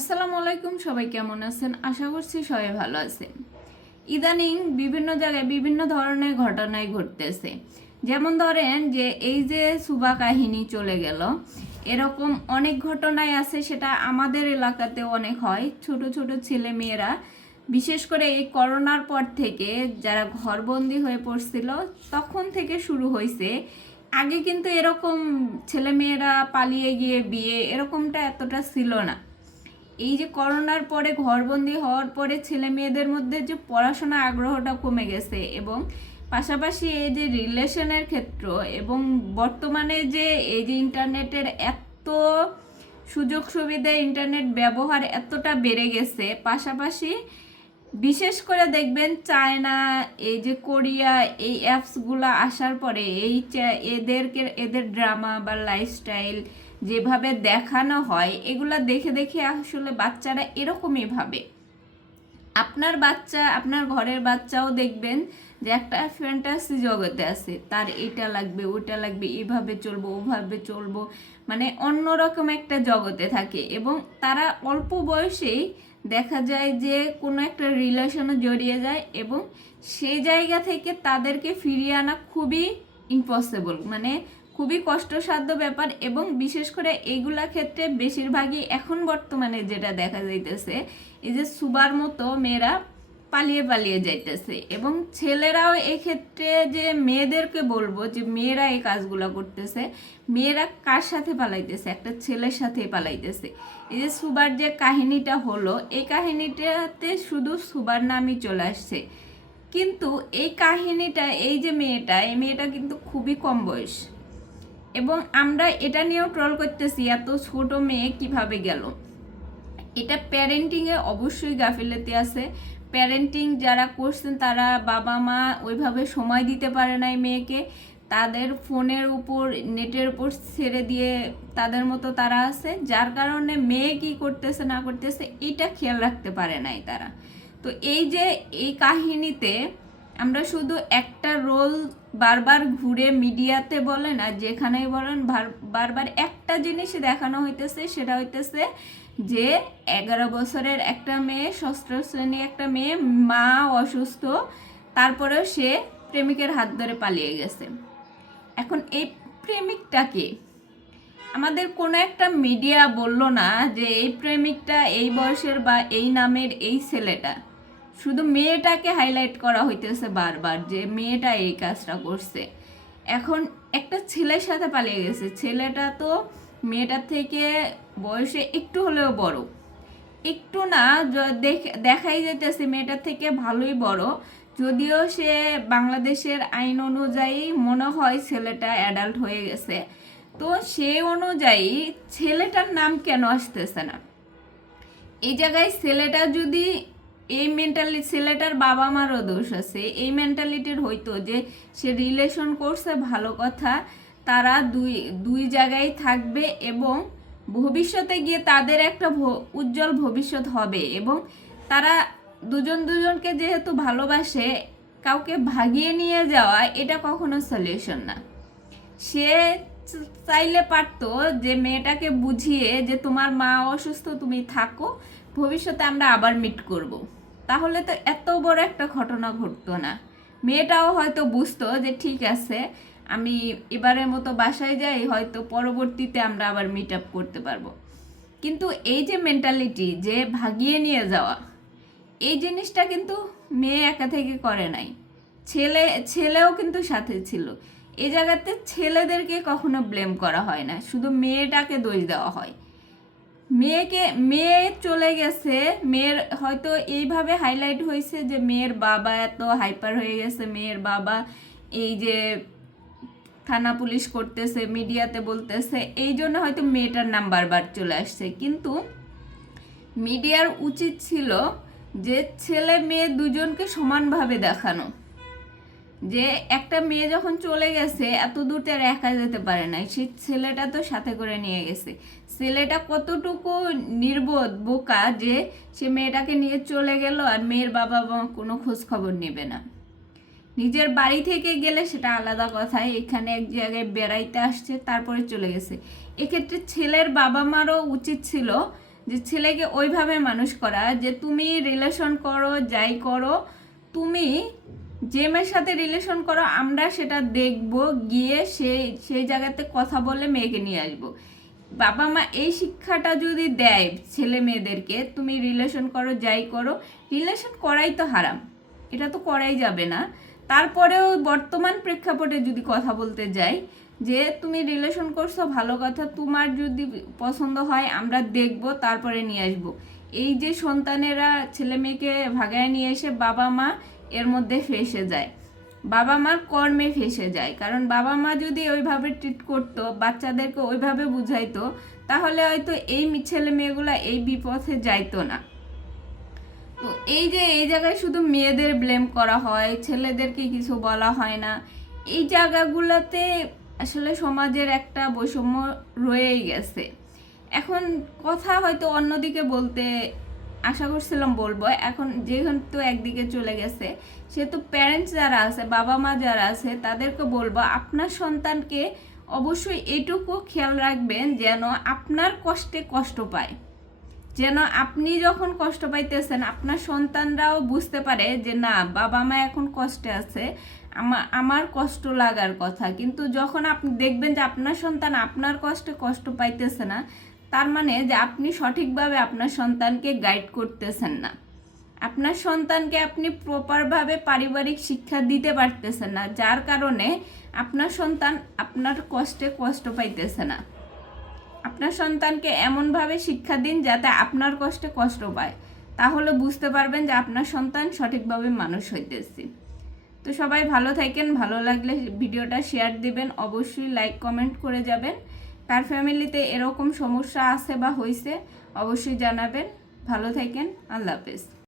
আসসালামু আলাইকুম, সবাই কেমন আছেন? আশা করছি সবাই ভালো আছেন। ইদানিং বিভিন্ন জায়গায় বিভিন্ন ধরনের ঘটনাই ঘটতেছে। যেমন ধরেন যে এই যে সুবা কাহিনী চলে গেল, এরকম অনেক ঘটনাই আছে, সেটা আমাদের এলাকাতেও অনেক হয়। ছোট ছোট ছেলে মেয়েরা বিশেষ করে এই করোনার পর থেকে যারা ঘরবন্দি হয়ে পড়ছিল, তখন থেকে শুরু হয়েছে আগে কিন্তু এরকম ছেলে মেয়েরা পালিয়ে গিয়ে বিয়ে এরকমটা এতটা ছিল না। এই যে করোনার পরে ঘরবন্দি হওয়ার পরে ছেলে মেয়েদের মধ্যে যে পড়াশোনা আগ্রহটা কমে গেছে এবং পাশাপাশি এই যে রিলেশনের ক্ষেত্র এবং বর্তমানে যে এই যে ইন্টারনেটের এত সুযোগ সুবিধা, ইন্টারনেট ব্যবহার এতটা বেড়ে গেছে, পাশাপাশি বিশেষ করে দেখবেন চায়না, এই যে কোরিয়া, এই অ্যাপসগুলো আসার পরে এই এদেরকে এদের ড্রামা বা লাইফস্টাইল যেভাবে দেখানো হয়, এগুলো দেখে দেখে আসলে বাচ্চারা এরকমই ভাবে। আপনার বাচ্চা, আপনার ঘরের বাচ্চাও দেখবেন যে একটা ফ্যান্টাসি জগতে আছে। তার এটা লাগবে, ওটা লাগবে, এভাবে চলবো, ওভাবে চলবো। মানে অন্যরকম একটা জগতে থাকে এবং তারা অল্প বয়সেই দেখা যায় যে কোনো একটা রিলেশনে জড়িয়ে যায় এবং সেই জায়গা থেকে তাদেরকে ফিরিয়ে আনা খুবই ইম্পসিবল মানে খুবই কষ্টসাধ্য ব্যাপার এবং বিশেষ করে এইগুলা ক্ষেত্রে বেশিরভাগই এখন বর্তমানে যেটা দেখা যাইতেছে, এই যে সুবার মতো মেয়েরা পালিয়ে পালিয়ে যাইতেছে এবং ছেলেরাও এক্ষেত্রে যে মেয়েদেরকে বলব যে মেয়েরা এই কাজগুলো করতেছে, মেয়েরা কার সাথে পালাইতেছে? একটা ছেলের সাথে পালাইতেছে। এই যে সুবার যে কাহিনীটা হলো, এই কাহিনীটাতে শুধু সুবার নামই চলে আসছে। কিন্তু এই কাহিনীটা, এই যে মেয়েটা, এই মেয়েটা কিন্তু খুবই কম বয়স। এবং আমরা এটা নিয়েও ট্রল করতেছি, এত ছোট মেয়ে কীভাবে গেল? এটা প্যারেন্টিংয়ে অবশ্যই গাফিলতি আছে। প্যারেন্টিং যারা করছেন, তারা বাবা মা ওইভাবে সময় দিতে পারে নাই মেয়েকে। তাদের ফোনের উপর, নেটের উপর ছেড়ে দিয়ে তাদের মতো তারা আছে। যার কারণে মেয়ে কি করতেছে, না করতেছে, এটা খেয়াল রাখতে পারে নাই তারা। তো এই যে, এই কাহিনীতে আমরা শুধু একটা রোল বারবার ঘুরে মিডিয়াতে বলেন আর যেখানেই বলেন বারবার একটা জিনিসই দেখানো হইতেছে, সেটা হইতেছে যে এগারো বছরের একটা মেয়ে, ষষ্ঠ শ্রেণি একটা মেয়ে, মা অসুস্থ, তারপরেও সে প্রেমিকের হাত ধরে পালিয়ে গেছে। এখন এই প্রেমিকটাকে আমাদের কোনো একটা মিডিয়া বলল না যে এই প্রেমিকটা এই বয়সের বা এই নামের এই ছেলেটা। শুধু মেয়েটাকে হাইলাইট করা হইতেছে বারবার যে মেয়েটা এই কাজটা করছে। এখন একটা ছেলের সাথে পালিয়ে গেছে। ছেলেটা তো মেয়েটার থেকে বয়সে একটু হলেও বড়। একটু না দেখ- দেখাই যেতেছে মেয়েটার থেকে ভালোই বড়। যদিও সে বাংলাদেশের আইন অনুযায়ী মনে হয় ছেলেটা অ্যাডাল্ট হয়ে গেছে। তো সে অনুযায়ী ছেলেটার নাম কেন আসতেছে না? এই জায়গায় ছেলেটা যদি এই মেন্টালি ছেলেটার বাবা মারও দোষ আছে এই মেন্টালিটির হয়তো যে সে রিলেশন করছে, ভালো কথা, তারা দুই দুই জায়গায় থাকবে এবং ভবিষ্যতে গিয়ে তাদের একটা উজ্জ্বল ভবিষ্যৎ হবে এবং তারা দুজন দুজনকে যেহেতু ভালোবাসে, কাউকে ভাগিয়ে নিয়ে যাওয়া, এটা কখনো সলিউশন না সে চাইলে পারতো যে মেয়েটাকে বুঝিয়ে যে তোমার মা অসুস্থ, তুমি থাকো, ভবিষ্যতে আমরা আবার মিট করব। তাহলে তো এত বড় একটা ঘটনা ঘটতো না। মেয়েটাও হয়তো বুঝতো যে ঠিক আছে, আমি এবারের মতো বাসায় যাই, হয়তো পরবর্তীতে আমরা আবার মিট আপ করতে পারব। কিন্তু এই যে মেন্টালিটি যে ভাগিয়ে নিয়ে যাওয়া, এই জিনিসটা কিন্তু মেয়ে একা থেকে করে নাই। ছেলে, ছেলেও কিন্তু সাথে ছিল। এই জায়গাতে ছেলেদেরকে কখনো ব্লেম করা হয় না, শুধু মেয়েটাকে দোষ দেওয়া হয়। মেয়েকে, মেয়ে চলে গেছে। মেয়ের হয়তো এইভাবে হাইলাইট হয়েছে যে মেয়ের বাবা এত হাইপার হয়ে গেছে, মেয়ের বাবা এই যে থানা পুলিশ করতেছে, মিডিয়াতে বলতেছে, এই জন্য হয়তো মেয়েটার নাম বারবার চলে আসছে। কিন্তু মিডিয়ার উচিত ছিল যে ছেলে মেয়ে দুজনকে সমানভাবে দেখানো। যে একটা মেয়ে যখন চলে গেছে, এত দূর তো আর একা যেতে পারে না সেই ছেলেটা তো সাথে করে নিয়ে গেছে। ছেলেটা কতটুকু নির্বোধ, বোকা যে সে মেয়েটাকে নিয়ে চলে গেল আর মেয়ের বাবা মা কোনো খোঁজ খবর নেবে না। নিজের বাড়ি থেকে গেলে সেটা আলাদা কথা, এখানে এক জায়গায় বেড়াইতে আসছে, তারপরে চলে গেছে। এক্ষেত্রে ছেলের বাবা মারও উচিত ছিল যে ছেলেকে ওইভাবে মানুষ করা যে, তুমি রিলেশন করো, যাই করো, তুমি যে মেয়ের সাথে রিলেশন করো, আমরা সেটা দেখব, গিয়ে সেই সেই জায়গাতে কথা বলে মেয়েকে নিয়ে আসব। বাবা মা এই শিক্ষাটা যদি দেয় ছেলে মেয়েদেরকে, তুমি রিলেশন করো, যাই করো রিলেশন করাই তো হারাম। এটা তো করাই যাবে না। তারপরেও বর্তমান প্রেক্ষাপটে যদি কথা বলতে যাই, যে তুমি রিলেশন করছ, ভালো কথা, তোমার যদি পছন্দ হয়, আমরা দেখব, তারপরে নিয়ে আসব। এই যে সন্তানেরা ছেলে মেয়েকে ভাগায় নিয়ে এসে বাবা মা এর মধ্যে ফেসে যায়। বাবা মার কর্মে ফেসে যায়। কারণ বাবা মা যদি ওইভাবে ট্রিট করতো, বাচ্চাদেরকে ওইভাবে বুঝাইতো, তাহলে হয়তো এই ছেলে মেয়েগুলা এই বিপথে যাইতো না। তো এই যে এই জায়গায় শুধু মেয়েদের ব্লেম করা হয়, ছেলেদেরকে কিছু বলা হয় না, এই জায়গাগুলোতে আসলে সমাজের একটা বৈষম্য রয়েই গেছে। এখন কথা হয়তো অন্যদিকে বলতে আশা করছিলাম বলব, এখন যেহেতু একদিকে চলে গেছে, সেহেতু প্যারেন্টস যারা আছে বাবা মা যারা আছে, তাদেরকে বলব আপনার সন্তানকে অবশ্যই এটুকু খেয়াল রাখবেন যেন আপনার কষ্টে কষ্ট পায়। যেন আপনি যখন কষ্ট পাইতেছেন, আপনার সন্তানরাও বুঝতে পারে যে না বাবা মা এখন কষ্টে আছে আমার আমার কষ্ট লাগার কথা। কিন্তু যখন আপনি দেখবেন যে আপনার সন্তান আপনার কষ্টে কষ্ট পাইতেছে না তার মানে যে আপনি সঠিকভাবে আপনার সন্তানকে গাইড করতেছেন না। আপনার সন্তানকে আপনি প্রপারভাবে পারিবারিক শিক্ষা দিতে পারতেছেন না, যার কারণে আপনার সন্তান আপনার কষ্টে কষ্ট পাইতেছে না। আপনার সন্তানকে এমনভাবে শিক্ষা দিন যাতে আপনার কষ্টে কষ্ট পায়। তাহলে বুঝতে পারবেন যে আপনার সন্তান সঠিকভাবে মানুষ হইতেছে। তো সবাই ভালো থাকেন, ভালো লাগলে ভিডিওটা শেয়ার দিবেন, অবশ্যই লাইক কমেন্ট করে যাবেন। কার ফ্যামিলিতে এরকম সমস্যা আছে বা হয়েছে অবশ্যই জানাবেন। ভালো থাকেন আল্লাহ হাফেজ।